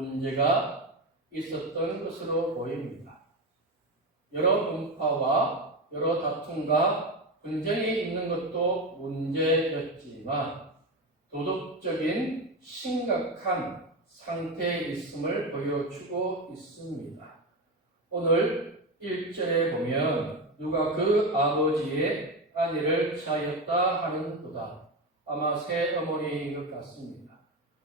문제가 있었던 것으로 보입니다. 여러 분파와 여러 다툼과 분쟁이 있는 것도 문제였지만 도덕적인 심각한 상태에 있음을 보여주고 있습니다. 오늘 1절에 보면 누가 그 아버지의 아내를 취하였다 하는도다. 아마 새어머니인 것 같습니다.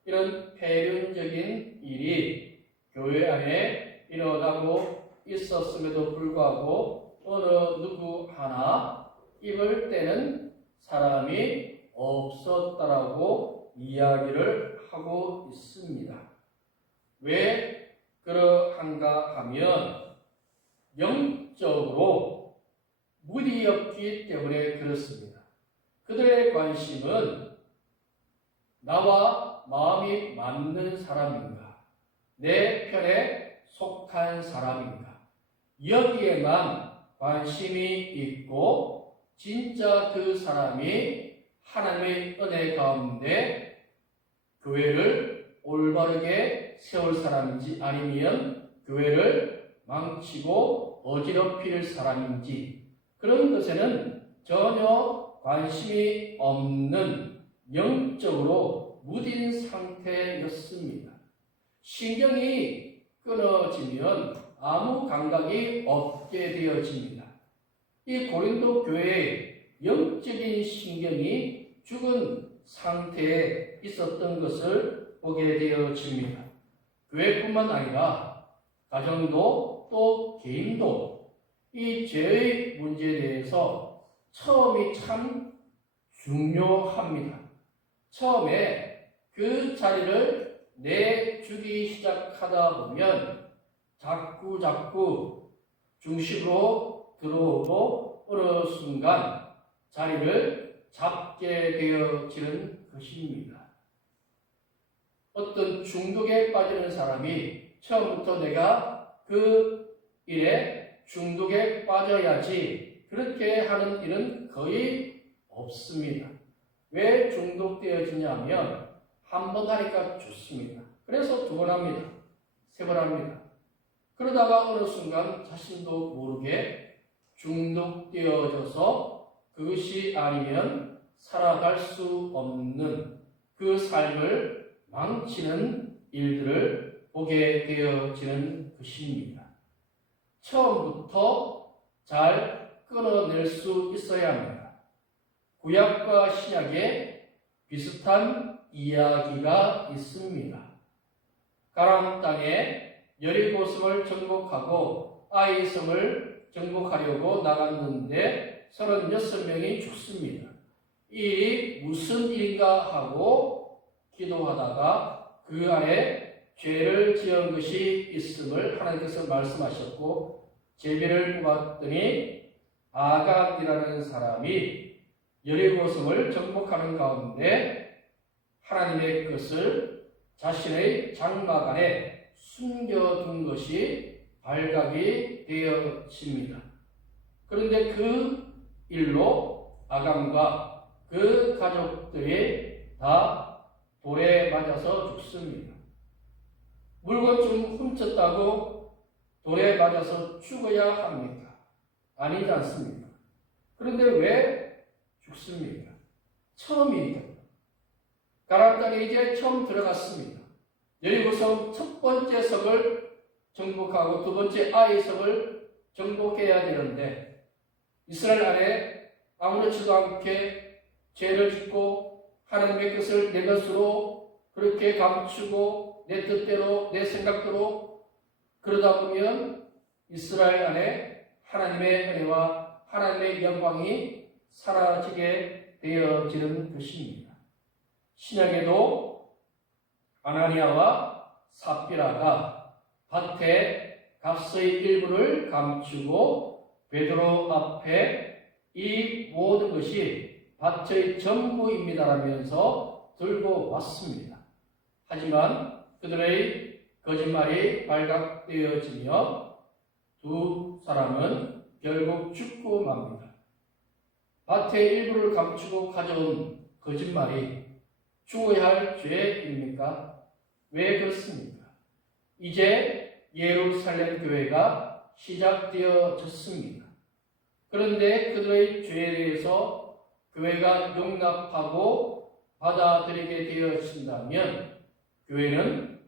이런 폐륜적인 일이 교회 안에 일어나고 있었음에도 불구하고 어느 누구 하나 입을 떼는 사람이 없었다라고 이야기를 하고 있습니다. 왜 그러한가 하면 영적으로 무디였기 때문에 그렇습니다. 그들의 관심은 나와 마음이 맞는 사람인가, 내 편에 속한 사람인가, 여기에만 관심이 있고 진짜 그 사람이 하나님의 은혜 가운데 교회를 올바르게 세울 사람인지 아니면 교회를 망치고 어지럽힐 사람인지 그런 것에는 전혀 관심이 없는 영적으로 무딘 상태였습니다. 신경이 끊어지면 아무 감각이 없게 되어집니다. 이 고린도 교회의 영적인 신경이 죽은 상태에 있었던 것을 보게 되어집니다. 교회뿐만 아니라 가정도 또 개인도 이 죄의 문제에 대해서 처음이 참 중요합니다. 처음에 그 자리를 내주기 시작하다 보면 자꾸 중심으로 들어오고 어느 순간 자리를 잡게 되어지는 것입니다. 어떤 중독에 빠지는 사람이 처음부터 내가 그 일에 중독에 빠져야지 그렇게 하는 일은 거의 없습니다. 왜 중독되어지냐면 한 번 하니까 좋습니다. 그래서 두 번 합니다. 세 번 합니다. 그러다가 어느 순간 자신도 모르게 중독되어져서 그것이 아니면 살아갈 수 없는 그 삶을 망치는 일들을 보게 되어지는 것입니다. 처음부터 잘 끊어낼 수 있어야 합니다. 구약과 신약에 비슷한 이야기가 있습니다. 가나안 땅에 여리고성을 정복하고 아이성을 정복하려고 나갔는데 36명이 죽습니다. 이 무슨 일인가 하고 기도하다가 그 안에 죄를 지은 것이 있음을 하나님께서 말씀하셨고 제비를 뽑았더니 아간이라는 사람이 여리고성을 정복하는 가운데 하나님의 것을 자신의 장막 안에 숨겨둔 것이 발각이 되어집니다. 그런데 그 일로 아간과 그 가족들이 다 돌에 맞아서 죽습니다. 물건 좀 훔쳤다고 돌에 맞아서 죽어야 합니까? 아니지 않습니까? 그런데 왜 죽습니까? 처음이니까. 가나안 땅에 이제 처음 들어갔습니다. 여리고성 첫 번째 성을 정복하고 두 번째 아이 성을 정복해야 되는데 이스라엘 안에 아무렇지도 않게 죄를 짓고 하나님의 것을 내 것으로 그렇게 감추고 내 뜻대로 내 생각대로 그러다 보면 이스라엘 안에 하나님의 은혜와 하나님의 영광이 사라지게 되어지는 것입니다. 신약에도 아나니아와 삽비라가 밭에 값의 일부를 감추고 베드로 앞에 이 모든 것이 밭의 전부입니다라면서 들고 왔습니다. 하지만 그들의 거짓말이 발각되어지며 두 사람은 결국 죽고 맙니다. 밭의 일부를 감추고 가져온 거짓말이 죽어야 할 죄입니까? 왜 그렇습니까? 이제 예루살렘 교회가 시작되어졌습니다. 그런데 그들의 죄에 대해서 교회가 용납하고 받아들이게 되어진다면 교회는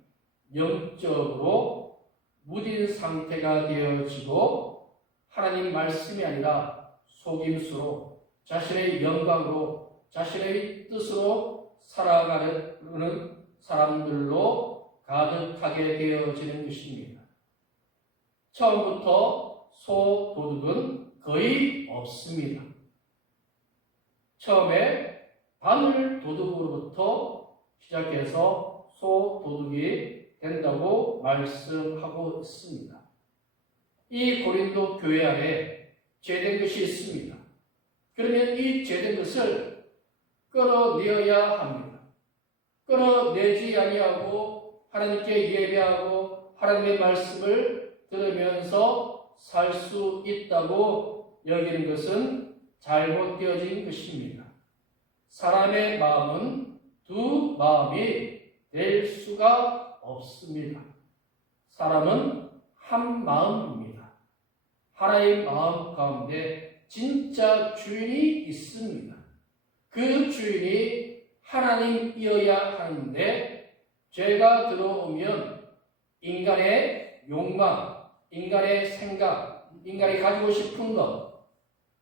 영적으로 무딘 상태가 되어지고 하나님 말씀이 아니라 속임수로 자신의 영광으로 자신의 뜻으로 살아가는 사람들로 가득하게 되어지는 것입니다. 처음부터 소도둑은 거의 없습니다. 처음에 바늘 도둑으로부터 시작해서 소도둑이 된다고 말씀하고 있습니다. 이 고린도 교회 안에 죄된 것이 있습니다. 그러면 이 죄된 것을 끊어내어야 합니다. 끊어내지 아니하고 하나님께 예배하고 하나님의 말씀을 들으면서 살 수 있다고 여기는 것은 잘못되어진 것입니다. 사람의 마음은 두 마음이 될 수가 없습니다. 사람은 한 마음입니다. 하나의 마음 가운데 진짜 주인이 있습니다. 그 주인이 하나님이어야 하는데 죄가 들어오면 인간의 욕망, 인간의 생각, 인간이 가지고 싶은 것,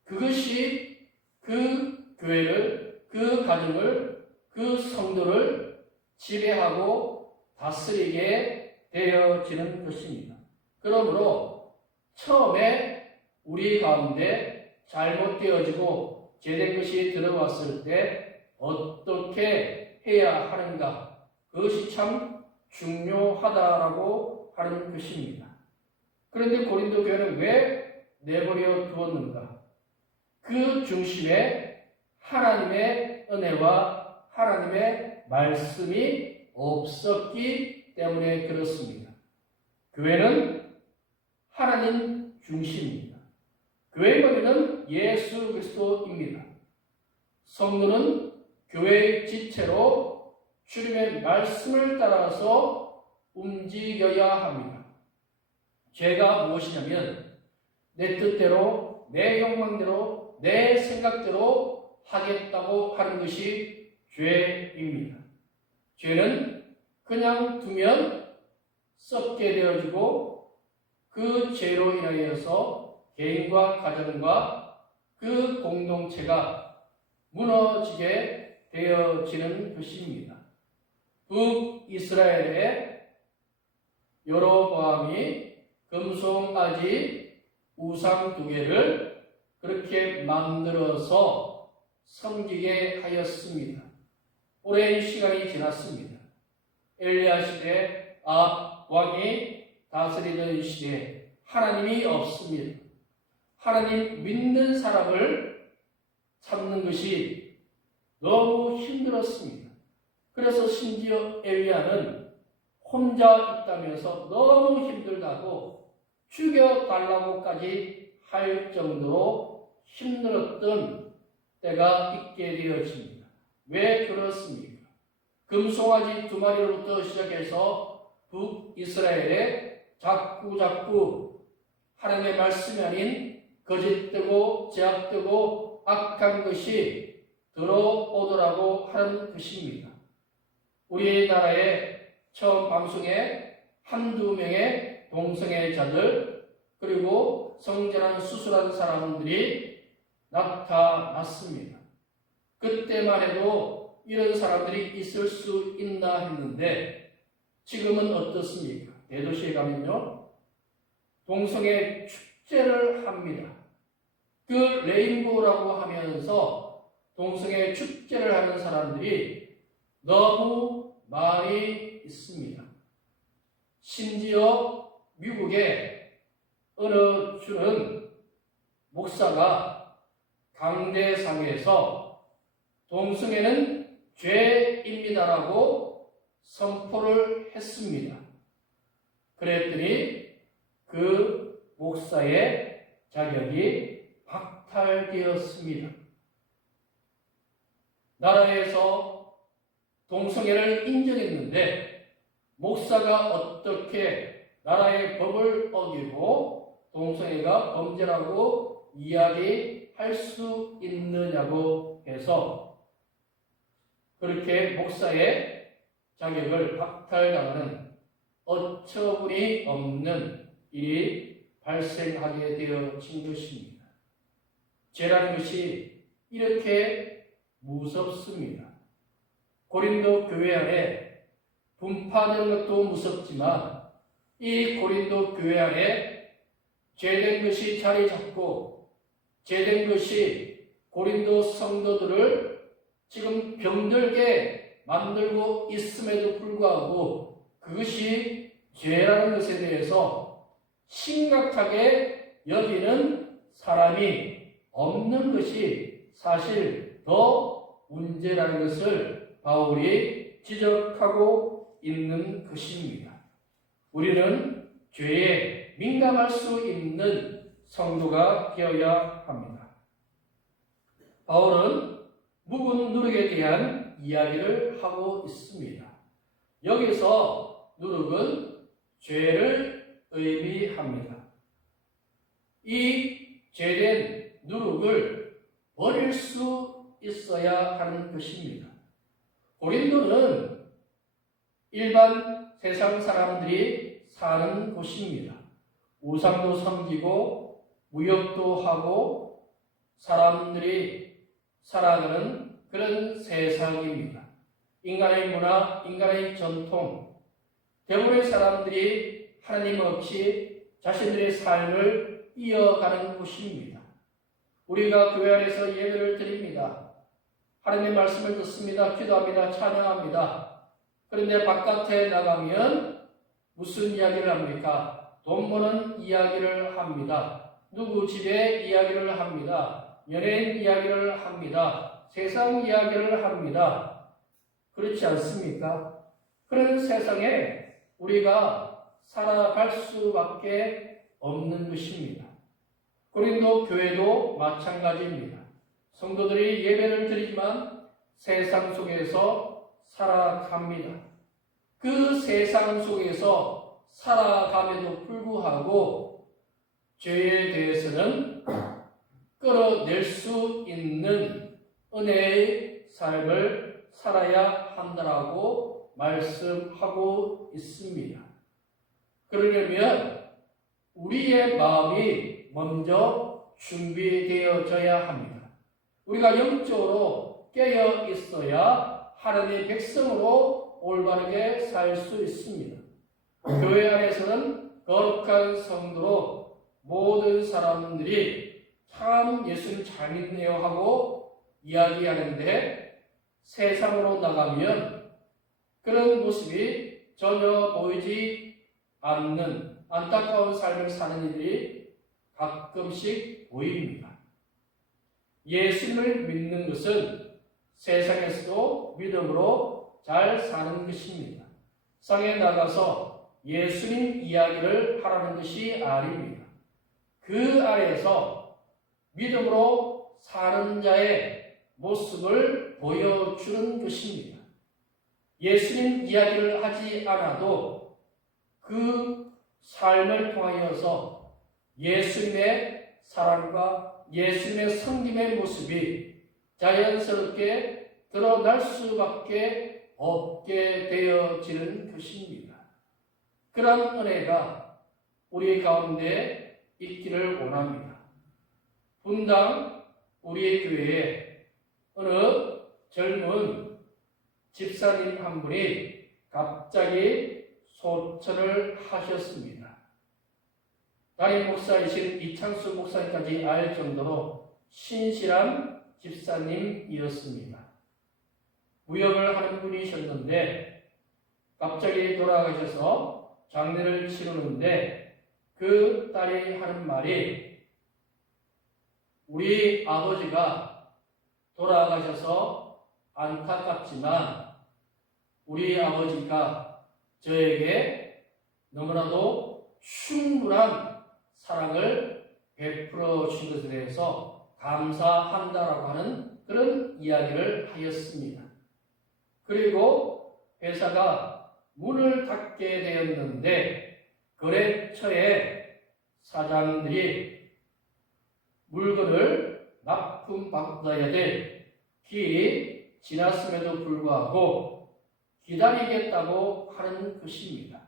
그것이 그 교회를, 그 가정을, 그 성도를 지배하고 다스리게 되어지는 것입니다. 그러므로 처음에 우리 가운데 잘못되어지고 죄된 것이 들어왔을 때 어떻게 해야 하는가, 그것이 참 중요하다라고 하는 것입니다. 그런데 고린도 교회는 왜 내버려 두었는가? 그 중심에 하나님의 은혜와 하나님의 말씀이 없었기 때문에 그렇습니다. 교회는 하나님 중심입니다. 교회의 머리는 예수 그리스도입니다. 성도는 교회의 지체로 주님의 말씀을 따라서 움직여야 합니다. 죄가 무엇이냐면 내 뜻대로, 내 욕망대로, 내 생각대로 하겠다고 하는 것이 죄입니다. 죄는 그냥 두면 썩게 되어지고 그 죄로 인하여서 개인과 가정과 그 공동체가 무너지게 되어지는 것입니다. 북이스라엘의 여로보암이 금송아지 우상 두 개를 그렇게 만들어서 섬기게 하였습니다. 오랜 시간이 지났습니다. 엘리야 시대, 아합 왕이 다스리던 시대에 하나님이 없습니다. 하나님 믿는 사람을 찾는 것이 너무 힘들었습니다. 그래서 심지어 엘리야는 혼자 있다면서 너무 힘들다고 죽여달라고까지 할 정도로 힘들었던 때가 있게 되어집니다. 왜 그렇습니까? 금송아지 두 마리로부터 시작해서 북이스라엘에 자꾸 하나님의 말씀이 아닌 거짓되고 제약되고 악한 것이 들어오더라고 하는 것입니다. 우리나라에 처음 방송에 한두 명의 동성애자들 그리고 성전환 수술한 사람들이 나타났습니다. 그때만 해도 이런 사람들이 있을 수 있나 했는데 지금은 어떻습니까? 대도시에 가면요 동성애 축제를 합니다. 그 레인보우라고 하면서 동성애 축제를 하는 사람들이 너무 많이 있습니다. 심지어 미국의 어느 주는 목사가 강대상에서 동성애는 죄입니다라고 선포를 했습니다. 그랬더니 그 목사의 자격이 박탈되었습니다. 나라에서 동성애를 인정했는데 목사가 어떻게 나라의 법을 어기고 동성애가 범죄라고 이야기할 수 있느냐고 해서 그렇게 목사의 자격을 박탈당하는 어처구니 없는 일이 발생하게 되어진 것입니다. 죄라는 것이 이렇게 무섭습니다. 고린도 교회 안에 분파되는 것도 무섭지만 이 고린도 교회 안에 죄된 것이 자리 잡고 죄된 것이 고린도 성도들을 지금 병들게 만들고 있음에도 불구하고 그것이 죄라는 것에 대해서 심각하게 여기는 사람이 없는 것이 사실 더 문제라는 것을 바울이 지적하고 있는 것입니다. 우리는 죄에 민감할 수 있는 성도가 되어야 합니다. 바울은 묵은 누룩에 대한 이야기를 하고 있습니다. 여기서 누룩은 죄를 의미합니다. 이 죄된 누룩을 버릴 수 있어야 하는 것입니다. 고린도는 일반 세상 사람들이 사는 곳입니다. 우상도 섬기고 무역도 하고 사람들이 살아가는 그런 세상입니다. 인간의 문화, 인간의 전통, 대부분의 사람들이 하나님 없이 자신들의 삶을 이어가는 곳입니다. 우리가 교회 안에서 예배를 드립니다. 하나님의 말씀을 듣습니다. 기도합니다. 찬양합니다. 그런데 바깥에 나가면 무슨 이야기를 합니까? 돈 버는 이야기를 합니다. 누구 집에 이야기를 합니다. 연예인 이야기를 합니다. 세상 이야기를 합니다. 그렇지 않습니까? 그런 세상에 우리가 살아갈 수밖에 없는 것입니다. 고린도 교회도 마찬가지입니다. 성도들이 예배를 드리지만 세상 속에서 살아갑니다. 그 세상 속에서 살아감에도 불구하고 죄에 대해서는 끌어낼 수 있는 은혜의 삶을 살아야 한다라고 말씀하고 있습니다. 그러려면 우리의 마음이 먼저 준비되어져야 합니다. 우리가 영적으로 깨어 있어야 하나님의 백성으로 올바르게 살 수 있습니다. 교회 안에서는 거룩한 성도로 모든 사람들이 참 예수님 잘 믿네요 하고 이야기하는데 세상으로 나가면 그런 모습이 전혀 보이지 않는 안타까운 삶을 사는 이들이 가끔씩 보입니다. 예수님을 믿는 것은 세상에서도 믿음으로 잘 사는 것입니다. 세상에 나가서 예수님 이야기를 하라는 것이 아닙니다. 그 아래에서 믿음으로 사는 자의 모습을 보여주는 것입니다. 예수님 이야기를 하지 않아도 그 삶을 통하여서 예수님의 사랑과 예수님의 섬김의 모습이 자연스럽게 드러날 수밖에 없게 되어지는 것입니다. 그런 은혜가 우리 가운데 있기를 원합니다. 분당 우리의 교회에 어느 젊은 집사님 한 분이 갑자기 소천을 하셨습니다. 담임 목사이신 이창수 목사님까지 알 정도로 신실한 집사님이었습니다. 무역을 하는 분이셨는데 갑자기 돌아가셔서 장례를 치르는데 그 딸이 하는 말이 우리 아버지가 돌아가셔서 안타깝지만 우리 아버지가 저에게 너무나도 충분한 사랑을 베풀어 주신 것에 대해서 감사한다라고 하는 그런 이야기를 하였습니다. 그리고 회사가 문을 닫게 되었는데 거래처의 사장들이 물건을 납품받아야 될 기일이 지났음에도 불구하고 기다리겠다고 하는 것입니다.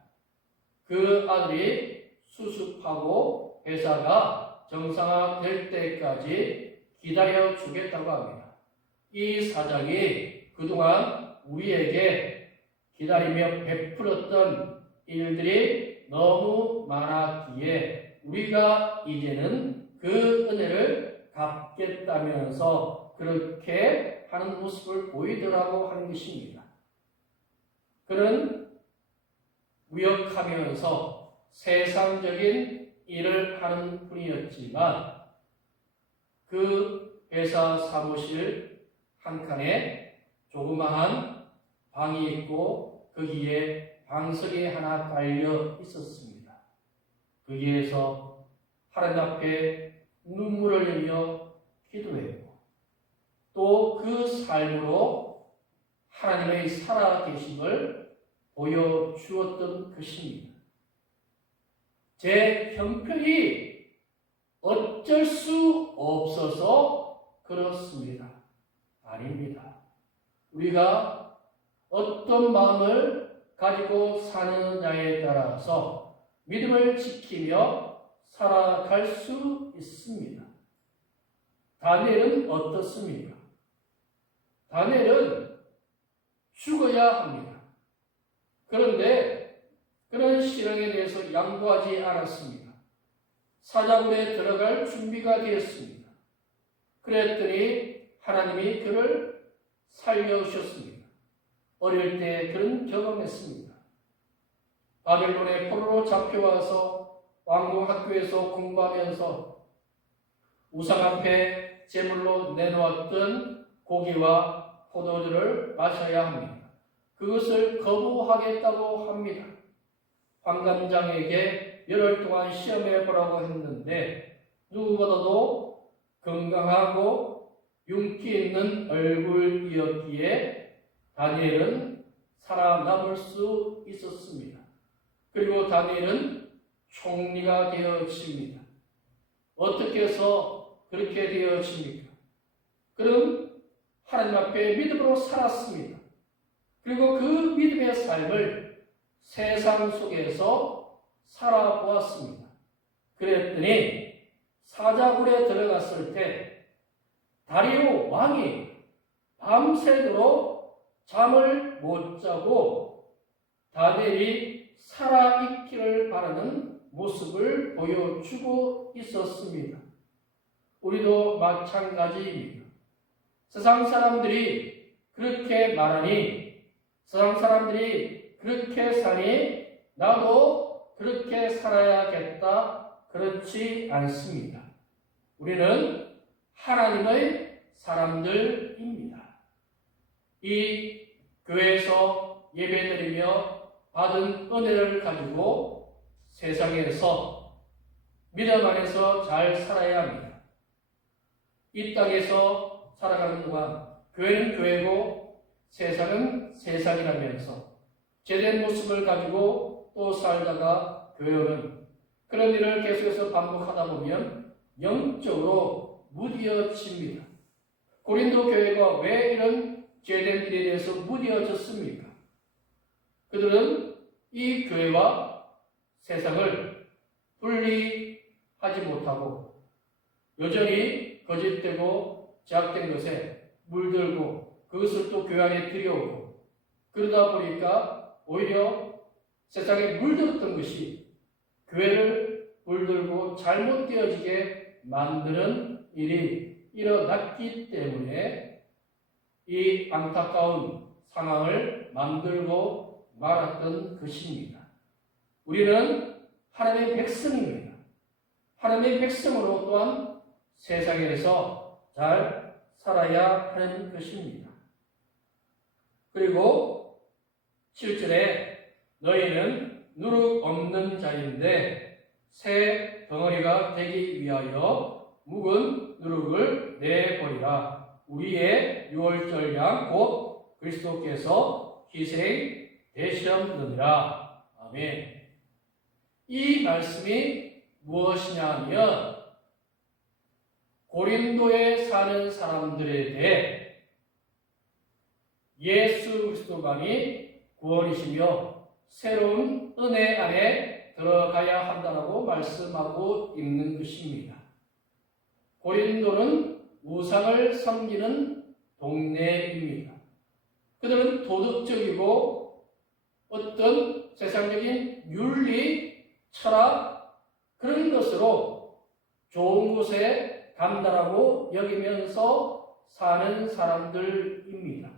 그 아들이 수습하고 회사가 정상화될 때까지 기다려 주겠다고 합니다. 이 사장이 그동안 우리에게 기다리며 베풀었던 일들이 너무 많았기에 우리가 이제는 그 은혜를 갚겠다면서 그렇게 하는 모습을 보이더라고 하는 것입니다. 그는 무역하면서 세상적인 일을 하는 분이었지만 그 회사 사무실 한 칸에 조그마한 방이 있고 거기에 방석이 하나 달려 있었습니다. 거기에서 하나님 앞에 눈물을 흘리며 기도했고 또 그 삶으로 하나님의 살아계심을 보여주었던 것입니다. 제 형편이 어쩔 수 없어서 그렇습니다. 아닙니다. 우리가 어떤 마음을 가지고 사느냐에 따라서 믿음을 지키며 살아갈 수 있습니다. 다니엘은 어떻습니까? 다니엘은 죽어야 합니다. 그런데 그런 실형에 대해서 양보하지 않았습니다. 사자굴에 들어갈 준비가 되었습니다. 그랬더니 하나님이 그를 살려주셨습니다. 어릴 때 그런 경험했습니다. 바벨론의 포로로 잡혀와서 왕궁 학교에서 공부하면서 우상 앞에 제물로 내놓았던 고기와 포도주를 마셔야 합니다. 그것을 거부하겠다고 합니다. 황감장에게 열흘 동안 시험해 보라고 했는데 누구보다도 건강하고 윤기 있는 얼굴이었기에 다니엘은 살아남을 수 있었습니다. 그리고 다니엘은 총리가 되어집니다. 어떻게 해서 그렇게 되어집니까? 그는 하나님 앞에 믿음으로 살았습니다. 그리고 그 믿음의 삶을 세상 속에서 살아보았습니다. 그랬더니 사자굴에 들어갔을 때 다리오 왕이 밤새도록 잠을 못 자고 다니엘이 살아있기를 바라는 모습을 보여주고 있었습니다. 우리도 마찬가지입니다. 세상 사람들이 그렇게 말하니, 세상 사람들이 그렇게 사니 나도 그렇게 살아야겠다, 그렇지 않습니다. 우리는 하나님의 사람들입니다. 이 교회에서 예배드리며 받은 은혜를 가지고 세상에서 믿음 안에서 잘 살아야 합니다. 이 땅에서 살아가는 동안 교회는 교회고 세상은 세상이라면서 제된 모습을 가지고 또 살다가 교회는 그런 일을 계속해서 반복하다 보면 영적으로 무뎌집니다. 고린도 교회가 왜 이런 죄된 일에 대해서 무뎌졌습니까? 그들은 이 교회와 세상을 분리하지 못하고 여전히 거짓되고 제약된 것에 물들고 그것을 또 교회 안에 들여오고 그러다 보니까 오히려 세상에 물들었던 것이 교회를 물들고 잘못되어지게 만드는 일이 일어났기 때문에 이 안타까운 상황을 만들고 말았던 것입니다. 우리는 하나님의 백성입니다. 하나님의 백성으로 또한 세상에서 잘 살아야 하는 것입니다. 그리고 7절에 너희는 누룩 없는 자인데 새 덩어리가 되기 위하여 묵은 누룩을 내버리라. 우리의 유월절 양 곧 그리스도께서 희생되셨으니 되셨느니라. 아멘. 이 말씀이 무엇이냐 하면 고린도에 사는 사람들에 대해 예수 그리스도만이 구원이시며 새로운 은혜 안에 들어가야 한다고 말씀하고 있는 것입니다. 고린도는 우상을 섬기는 동네입니다. 그들은 도덕적이고 어떤 세상적인 윤리, 철학 그런 것으로 좋은 곳에 간다라고 여기면서 사는 사람들입니다.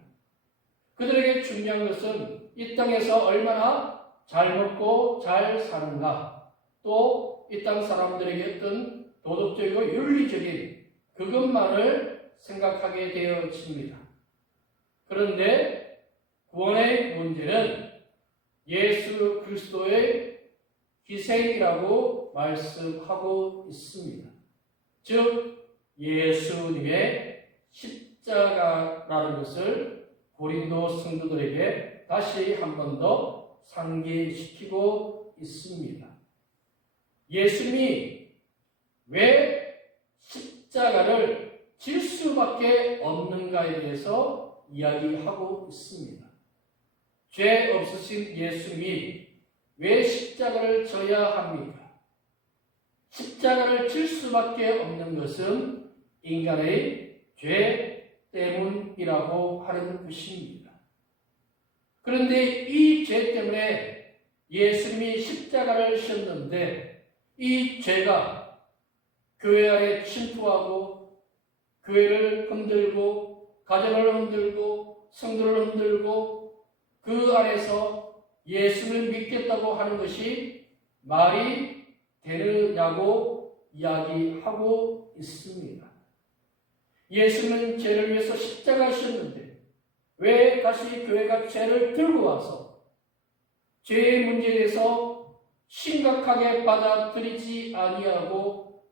그들에게 중요한 것은 이 땅에서 얼마나 잘 먹고 잘 사는가, 또 이 땅 사람들에게 어떤 도덕적이고 윤리적인 그것만을 생각하게 되어집니다. 그런데 구원의 문제는 예수 그리스도의 희생이라고 말씀하고 있습니다. 즉 예수님의 십자가라는 것을 고린도 성도들에게 다시 한 번 더 상기시키고 있습니다. 예수님이 왜 십자가를 질 수밖에 없는가에 대해서 이야기하고 있습니다. 죄 없으신 예수님이 왜 십자가를 져야 합니까? 십자가를 질 수밖에 없는 것은 인간의 죄 때문이라고 하는 것입니다. 그런데 이 죄 때문에 예수님이 십자가를 지셨는데 이 죄가 교회 안에 침투하고 교회를 흔들고 가정을 흔들고 성도를 흔들고 그 안에서 예수를 믿겠다고 하는 것이 말이 되느냐고 이야기하고 있습니다. 예수는 죄를 위해서 십자가 지셨는데 왜 다시 교회가 죄를 들고 와서 죄의 문제에 대해서 심각하게 받아들이지 아니하고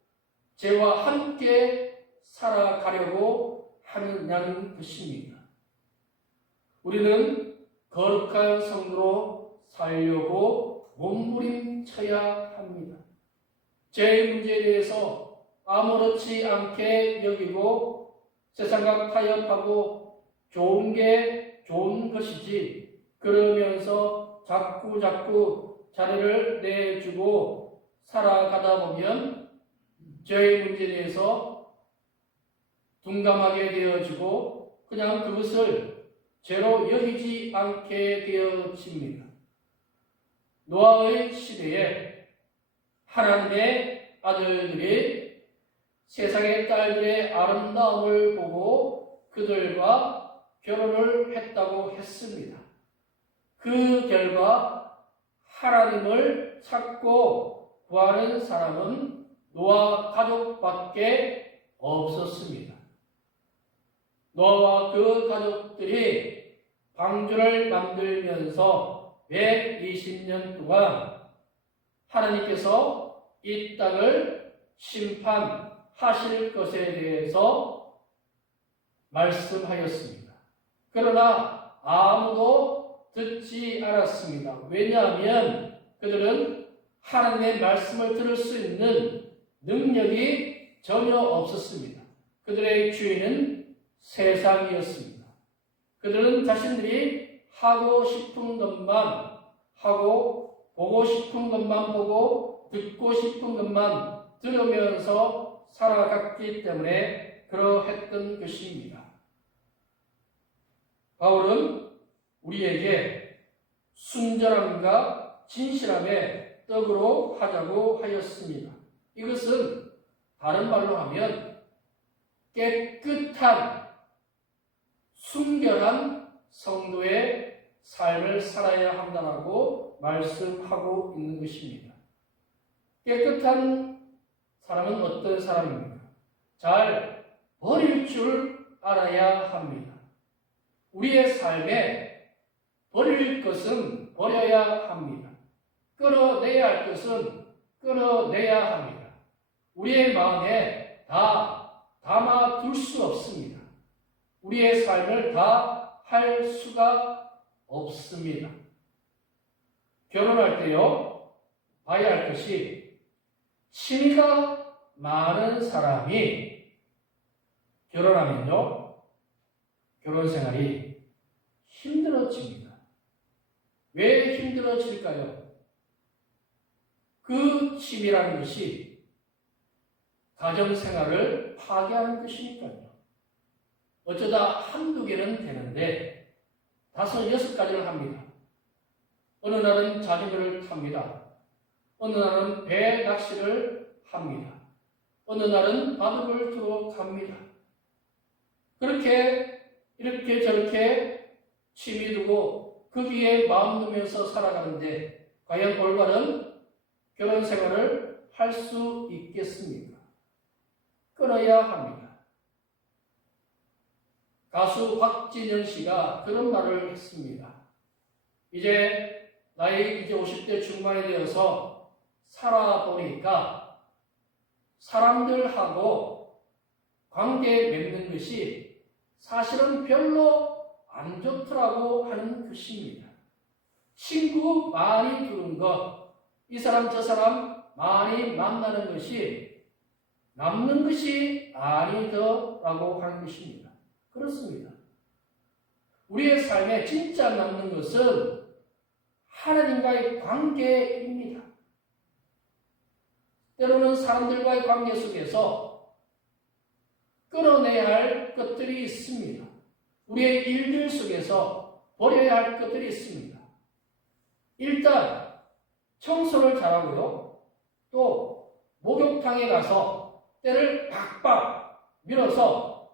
죄와 함께 살아가려고 하느냐는 것입니다. 우리는 거룩한 성도로 살려고 몸부림쳐야 합니다. 죄의 문제에 대해서 아무렇지 않게 여기고 세상과 타협하고 좋은 게 좋은 것이지 그러면서 자꾸 자리를 내주고 살아가다 보면 죄의 문제에 대해서 둔감하게 되어지고 그냥 그것을 죄로 여기지 않게 되어집니다. 노아의 시대에 하나님의 아들들이 세상의 딸들의 아름다움을 보고 그들과 결혼을 했다고 했습니다. 그 결과 하나님을 찾고 구하는 사람은 노아 가족밖에 없었습니다. 노아와 그 가족들이 방주를 만들면서 120년 동안 하나님께서 이 땅을 심판하실 것에 대해서 말씀하였습니다. 그러나 아무도 듣지 않았습니다. 왜냐하면 그들은 하나님의 말씀을 들을 수 있는 능력이 전혀 없었습니다. 그들의 주인은 세상이었습니다. 그들은 자신들이 하고 싶은 것만 하고 보고 싶은 것만 보고 듣고 싶은 것만 들으면서 살아갔기 때문에 그러했던 것입니다. 바울은 우리에게 순전함과 진실함의 떡으로 하자고 하였습니다. 이것은 다른 말로 하면 깨끗한 순결한 성도의 삶을 살아야 한다고 말씀하고 있는 것입니다. 깨끗한 사람은 어떤 사람입니까? 잘 버릴 줄 알아야 합니다. 우리의 삶에 버릴 것은 버려야 합니다. 끌어내야 할 것은 끌어내야 합니다. 우리의 마음에 다 담아둘 수 없습니다. 우리의 삶을 다 할 수가 없습니다. 결혼할 때요, 봐야 할 것이 취미가 많은 사람이 결혼하면요, 결혼 생활이 힘들어집니다. 왜 힘들어질까요? 그 취미라는 것이 가정 생활을 파괴하는 것이니까요. 어쩌다 한두 개는 되는데 5, 6가지를 합니다. 어느 날은 자전거를 탑니다. 어느 날은 배 낚시를 합니다. 어느 날은 바둑을 두러 갑니다. 그렇게 이렇게 저렇게 취미 두고 거기에 마음 두면서 살아가는데 과연 올바른 결혼 생활을 할 수 있겠습니까? 끊어야 합니다. 가수 박진영 씨가 그런 말을 했습니다. 나이 50대 중반이 되어서 살아보니까 사람들하고 관계 맺는 것이 사실은 별로 안 좋더라고 하는 것입니다. 친구 많이 두는 것, 이 사람 저 사람 많이 만나는 것이 남는 것이 아니더라고 하는 것입니다. 그렇습니다. 우리의 삶에 진짜 남는 것은 하나님과의 관계입니다. 때로는 사람들과의 관계 속에서 끊어내야 할 것들이 있습니다. 우리의 일들 속에서 버려야 할 것들이 있습니다. 일단 청소를 잘하고요. 또 목욕탕에 가서 때를 박박 밀어서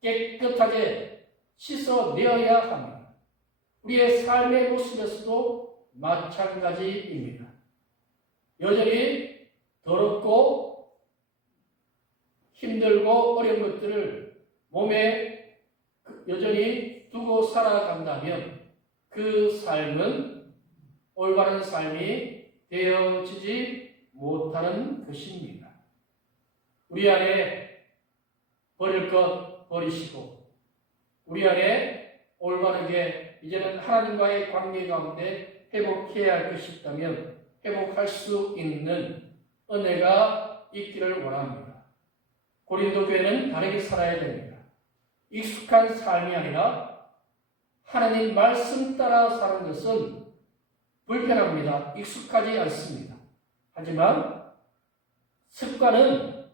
깨끗하게 씻어내어야 합니다. 우리의 삶의 모습에서도 마찬가지입니다. 여전히 더럽고 힘들고 어려운 것들을 몸에 여전히 두고 살아간다면 그 삶은 올바른 삶이 되어지지 못하는 것입니다. 우리 안에 버릴 것 버리시고 우리 안에 올바르게 이제는 하나님과의 관계 가운데 회복해야 할 것이 있다면 회복할 수 있는 은혜가 있기를 원합니다. 고린도 교회는 다르게 살아야 됩니다. 익숙한 삶이 아니라 하나님 말씀 따라 사는 것은 불편합니다. 익숙하지 않습니다. 하지만 습관은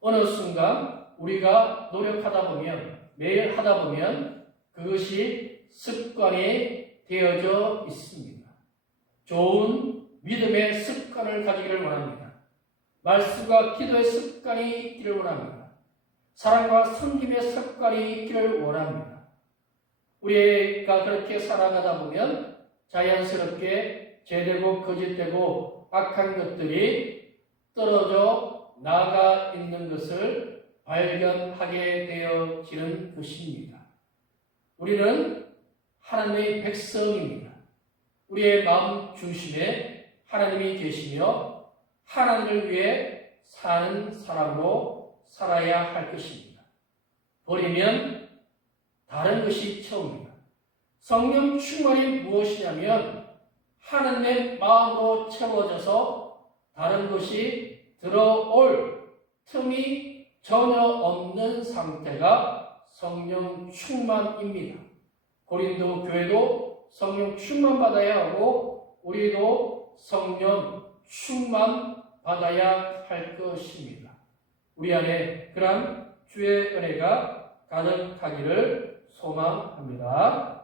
어느 순간 우리가 노력하다 보면 매일 하다 보면 그것이 습관이 되어져 있습니다. 좋은 믿음의 습관을 가지기를 원합니다. 말씀과 기도의 습관이 있기를 원합니다. 사랑과 섬김의 습관이 있기를 원합니다. 우리가 그렇게 살아가다 보면 자연스럽게 죄되고 거짓되고 악한 것들이 떨어져 나가 있는 것을 발견하게 되어지는 것입니다. 우리는 하나님의 백성입니다. 우리의 마음 중심에 하나님이 계시며 하나님을 위해 사는 사람으로 살아야 할 것입니다. 버리면 다른 것이 처음입니다. 성령 충만이 무엇이냐면 하나님의 마음으로 채워져서 다른 것이 들어올 틈이 전혀 없는 상태가 성령 충만입니다. 고린도 교회도 성령 충만 받아야 하고 우리도 성령 충만 받아야 할 것입니다. 우리 안에 그러한 주의 은혜가 가득하기를 소망합니다.